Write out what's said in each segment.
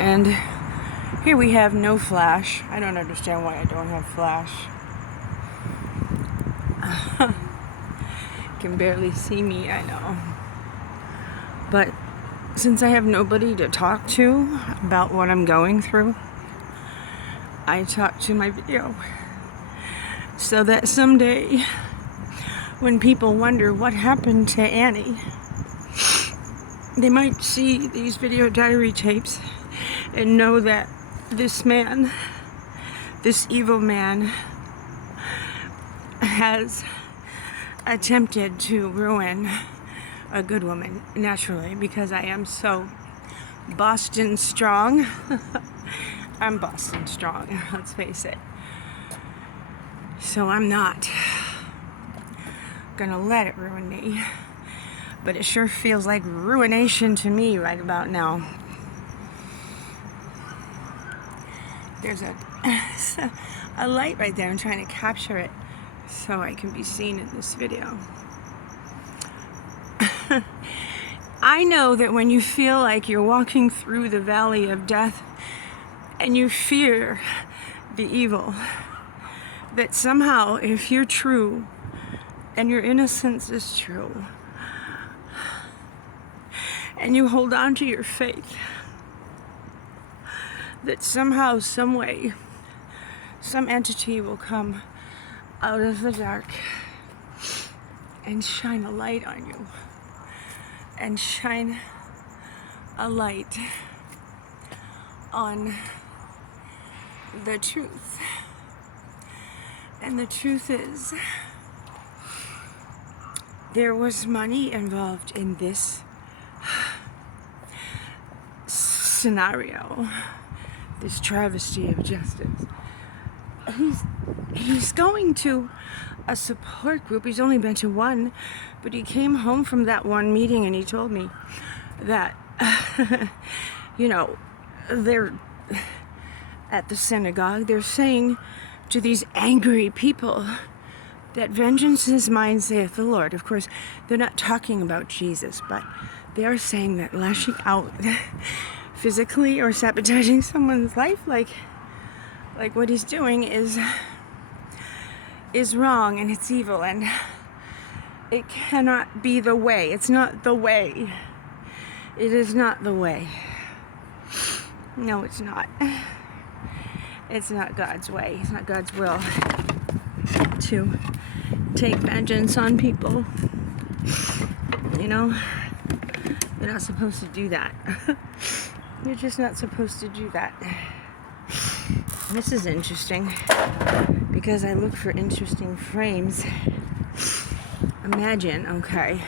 And here we have no flash. I don't understand why I don't have flash. Can barely see me, I know. But since I have nobody to talk to about what I'm going through, I talk to my video. So that someday, when people wonder what happened to Annie, they might see these video diary tapes and know that this man, this evil man, has attempted to ruin a good woman, naturally, because I am so Boston strong. I'm Boston strong, let's face it. So I'm not gonna let it ruin me. But it sure feels like ruination to me right about now. There's a light right there. I'm trying to capture it so I can be seen in this video. I know that when you feel like you're walking through the valley of death and you fear the evil, that somehow if you're true and your innocence is true and you hold on to your faith, that somehow, some way, some entity will come out of the dark and shine a light on you, and shine a light on the truth. And the truth is, there was money involved in this scenario, this travesty of justice. He's going to a support group. He's only been to one, but he came home from that one meeting and he told me that, they're at the synagogue, they're saying to these angry people that vengeance is mine, saith the Lord. Of course, they're not talking about Jesus, but they are saying that lashing out physically or sabotaging someone's life like what he's doing is wrong, and it's evil, and it cannot be the way. It's not the way. It is not the way. No, it's not. It's not God's way. It's not God's will to take vengeance on people. You're not supposed to do that. You're just not supposed to do that. This is interesting because I look for interesting frames. Imagine, okay,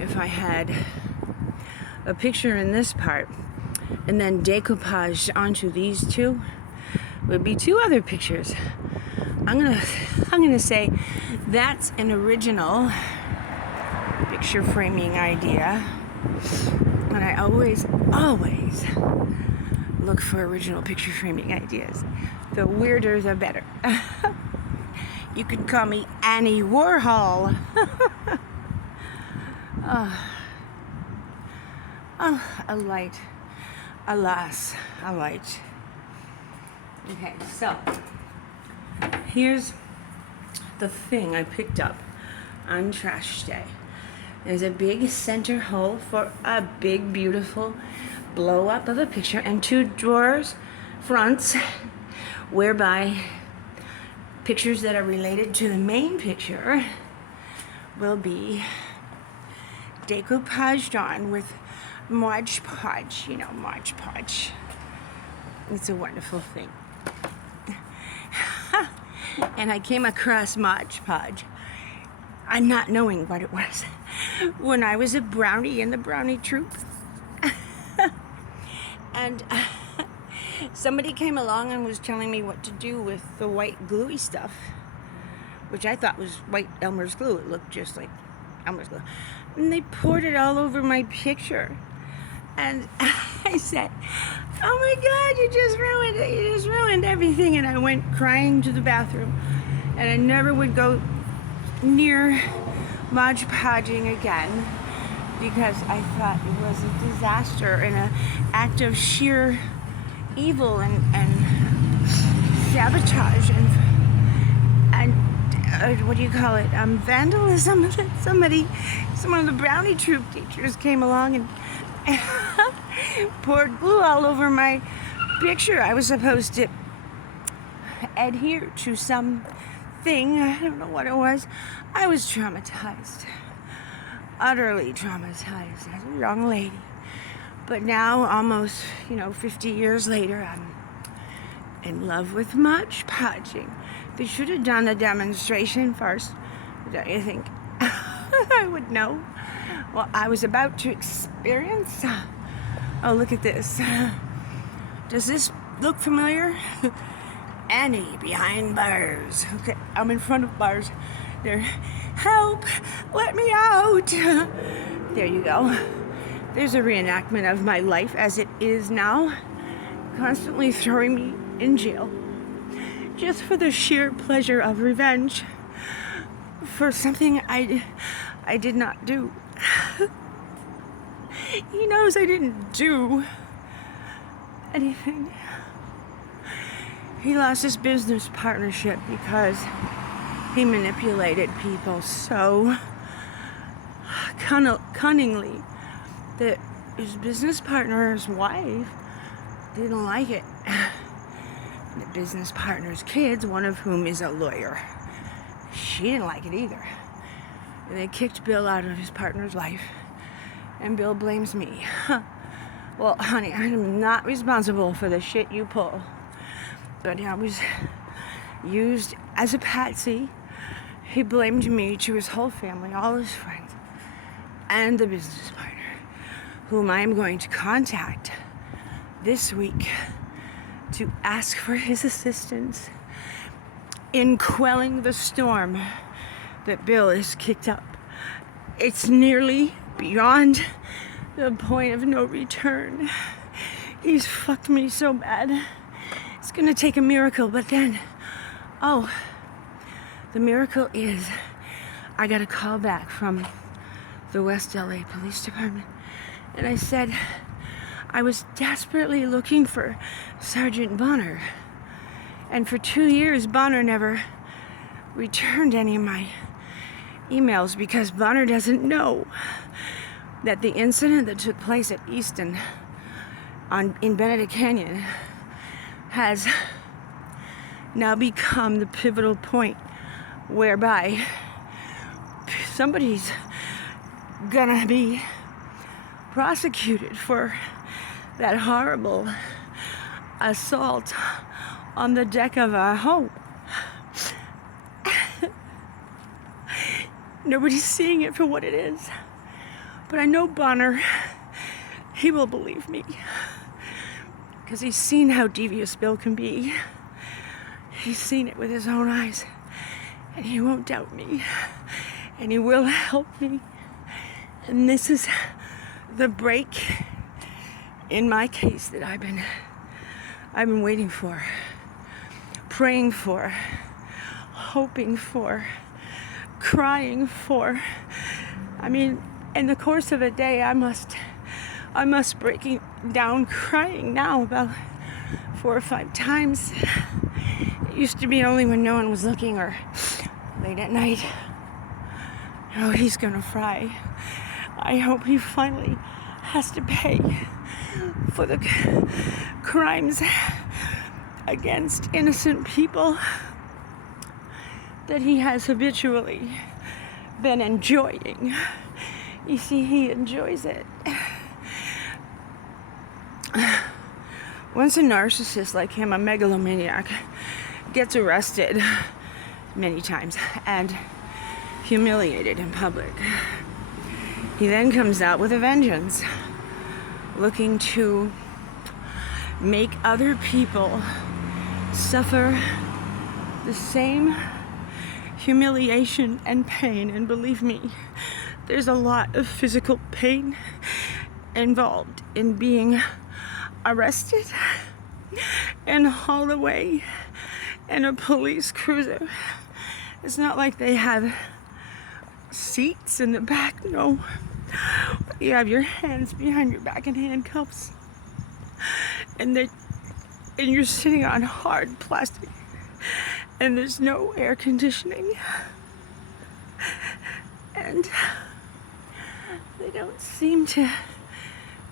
if I had a picture in this part and then decoupaged onto these two, would be two other pictures. I'm gonna say that's an original picture framing idea. And I always look for original picture framing ideas. The weirder, the better. You could call me Annie Warhol. A light. Alas, a light. Okay, so here's the thing I picked up on trash day. There's a big center hole for a big, beautiful blow up of a picture and two drawers fronts whereby pictures that are related to the main picture will be decoupaged on with Mod Podge. Mod Podge. It's a wonderful thing. And I came across Mod Podge, I'm not knowing what it was, when I was a brownie in the brownie troop. And somebody came along and was telling me what to do with the white gluey stuff, which I thought was white Elmer's glue. It looked just like Elmer's glue. And they poured it all over my picture. And I said, oh my God, you just ruined it. You just ruined everything. And I went crying to the bathroom. And I never would go near Mod Podging again, because I thought it was a disaster and an act of sheer evil and sabotage and what do you call it? Vandalism. Some of the brownie troop teachers came along and poured glue all over my picture. I was supposed to adhere to something. I don't know what it was. I was traumatized. Utterly traumatized as a young lady. But now, almost, 50 years later, I'm in love with Mod Podging. They should have done a demonstration first. Don't you think? I would know. Well, I was about to experience. Oh, look at this. Does this look familiar? Annie behind bars. Okay, I'm in front of bars. There. Help! Let me out! There you go. There's a reenactment of my life as it is now, constantly throwing me in jail just for the sheer pleasure of revenge for something I did not do. He knows I didn't do anything. He lost his business partnership because he manipulated people so cunningly that his business partner's wife didn't like it. The business partner's kids, one of whom is a lawyer, she didn't like it either. And they kicked Bill out of his partner's life, and Bill blames me. Well, honey, I'm not responsible for the shit you pull. But I was used as a patsy. He blamed me to his whole family, all his friends, and the business partner, whom I am going to contact this week to ask for his assistance in quelling the storm that Bill has kicked up. It's nearly beyond the point of no return. He's fucked me so bad. It's gonna take a miracle, but then, the miracle is I got a call back from the West LA Police Department, and I said I was desperately looking for Sergeant Bonner, and for 2 years Bonner never returned any of my emails because Bonner doesn't know that the incident that took place at Easton in Benedict Canyon has now become the pivotal point whereby somebody's gonna be prosecuted for that horrible assault on the deck of our home. Nobody's seeing it for what it is, but I know Bonner, he will believe me because he's seen how devious Bill can be. He's seen it with his own eyes, and he won't doubt me, and he will help me. And this is the break in my case that I've been waiting for, praying for, hoping for, crying for. I mean, in the course of a day, I must breaking down crying now about 4 or 5 times. It used to be only when no one was looking or late at night. Oh, he's gonna fry. I hope he finally has to pay for the crimes against innocent people that he has habitually been enjoying. You see, he enjoys it. Once a narcissist like him, a megalomaniac, gets arrested many times and humiliated in public, he then comes out with a vengeance, looking to make other people suffer the same humiliation and pain. And believe me, there's a lot of physical pain involved in being arrested and hauled away in a police cruiser. It's not like they have seats in the back, no. You have your hands behind your back in handcuffs, and you're sitting on hard plastic, and there's no air conditioning, and they don't seem to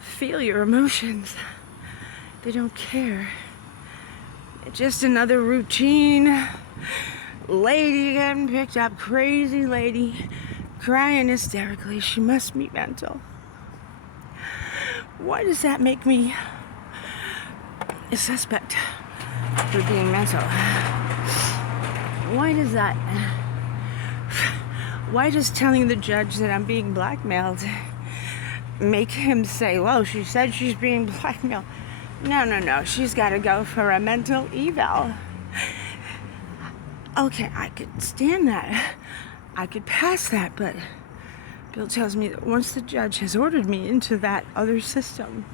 feel your emotions. They don't care. It's just another routine lady getting picked up, crazy lady crying hysterically. She must be mental. Why does that make me a suspect for being mental? Why does that? Why does telling the judge that I'm being blackmailed make him say, well, she said she's being blackmailed? No. She's got to go for a mental eval. Okay, I could stand that. I could pass that, but Bill tells me that once the judge has ordered me into that other system,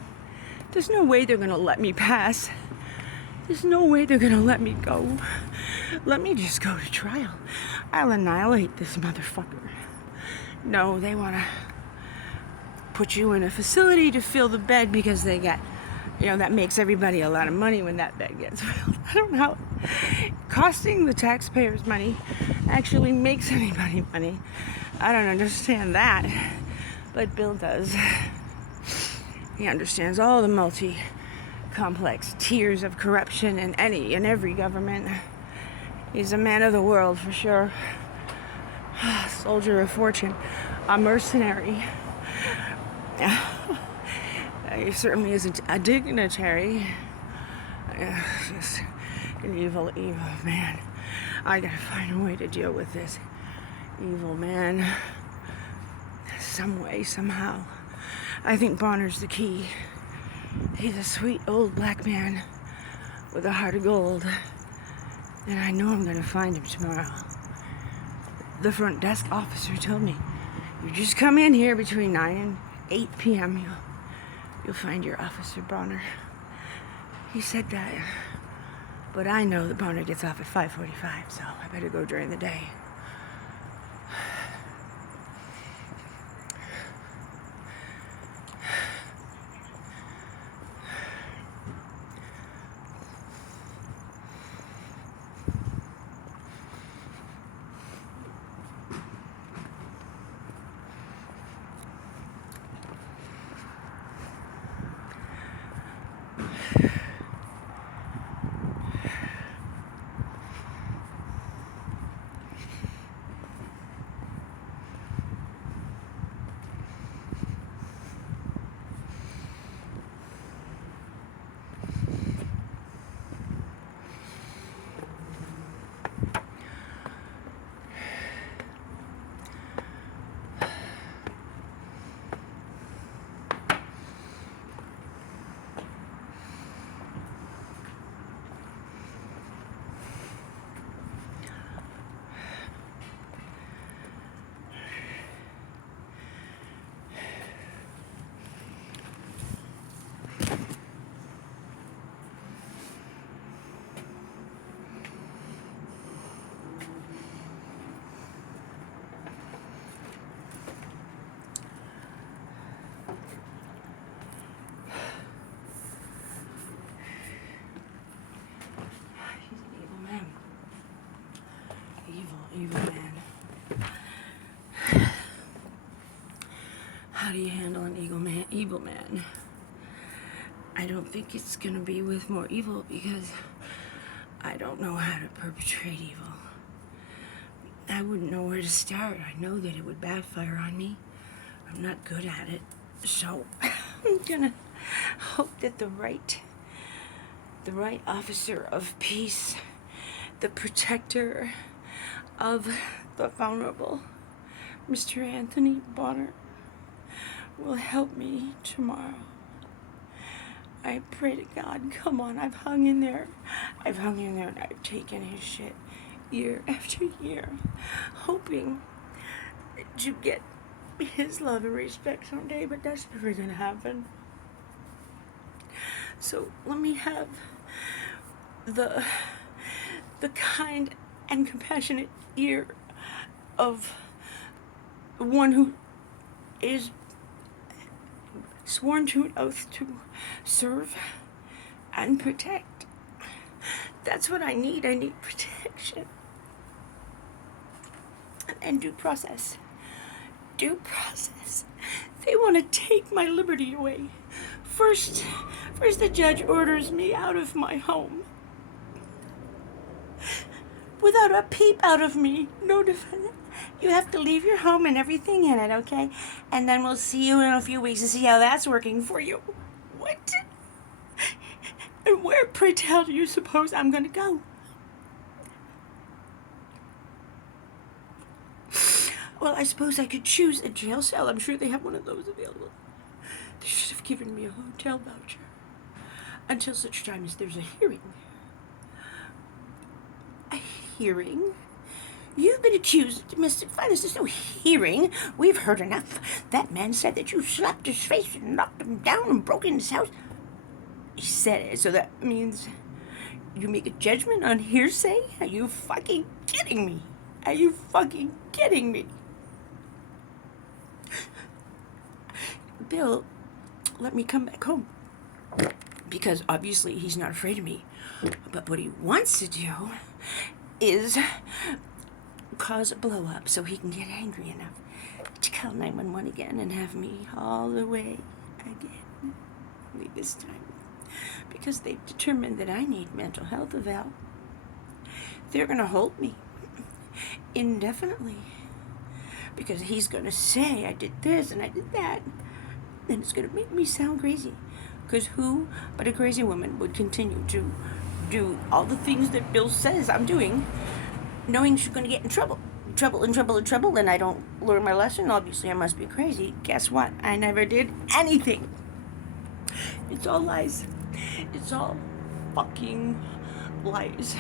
there's no way they're going to let me pass. There's no way they're going to let me go. Let me just go to trial. I'll annihilate this motherfucker. No, they want to put you in a facility to fill the bed because they get, that makes everybody a lot of money when that bed gets filled. I don't know. Costing the taxpayers money actually makes anybody money. I don't understand that, but Bill does. He understands all the multi-complex tiers of corruption in any and every government. He's a man of the world for sure. Soldier of fortune, a mercenary. He certainly isn't a dignitary. Just an evil man. I gotta find a way to deal with this evil man. Some way, somehow. I think Bonner's the key. He's a sweet old black man with a heart of gold. And I know I'm gonna find him tomorrow. The front desk officer told me, you just come in here between 9 and 8 p.m. You'll find your Officer Bonner. He said that. But I know that Bonner gets off at 5:45, so I better go during the day. Evil man. How do you handle an evil man? I don't think it's gonna be with more evil because I don't know how to perpetrate evil. I wouldn't know where to start. I know that it would backfire on me. I'm not good at it. So I'm gonna hope that the right officer of peace, the protector of the vulnerable, Mr. Anthony Bonner, will help me tomorrow. I pray to God, come on, I've hung in there and I've taken his shit year after year, hoping to get his love and respect someday, but that's never gonna happen. So let me have the kind and compassionate ear of one who is sworn to an oath to serve and protect. That's what I need. I need protection. And due process. Due process. They want to take my liberty away. First the judge orders me out of my home. Without a peep out of me. No defendant. You have to leave your home and everything in it, okay? And then we'll see you in a few weeks to see how that's working for you. What? And where, pray tell, do you suppose I'm going to go? Well, I suppose I could choose a jail cell. I'm sure they have one of those available. They should have given me a hotel voucher. Until such time as there's a hearing. A hearing? You've been accused of domestic violence. There's no hearing. We've heard enough. That man said that you slapped his face and knocked him down and broke into his house. He said it, so that means you make a judgment on hearsay? Are you fucking kidding me? Are you fucking kidding me? Bill let me come back home. Because obviously he's not afraid of me. But what he wants to do is cause a blow up so he can get angry enough to call 911 again and have me hauled away again. Only this time. Because they've determined that I need mental health eval. They're going to hold me indefinitely. Because he's going to say I did this and I did that. And it's going to make me sound crazy. Because who but a crazy woman would continue to do all the things that Bill says I'm doing, knowing she's going to get in trouble, and I don't learn my lesson? Obviously, I must be crazy. Guess what? I never did anything. It's all lies. It's all fucking lies.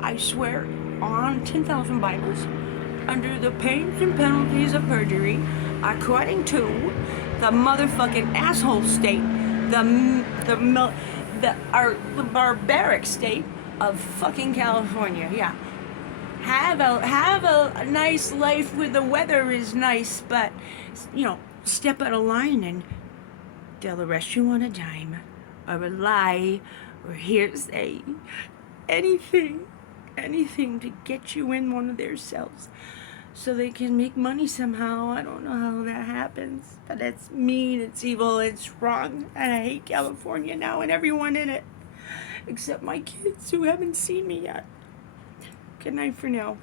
I swear on 10,000 Bibles, under the pains and penalties of perjury, according to the motherfucking asshole state, the barbaric state of fucking California. Yeah, have a nice life where the weather is nice, but step out of line and they'll arrest you on a dime, or a lie, or hearsay, anything to get you in one of their cells so they can make money somehow. I don't know how that happens, but it's mean, it's evil, it's wrong, and I hate California now and everyone in it, except my kids who haven't seen me yet. Good night for now.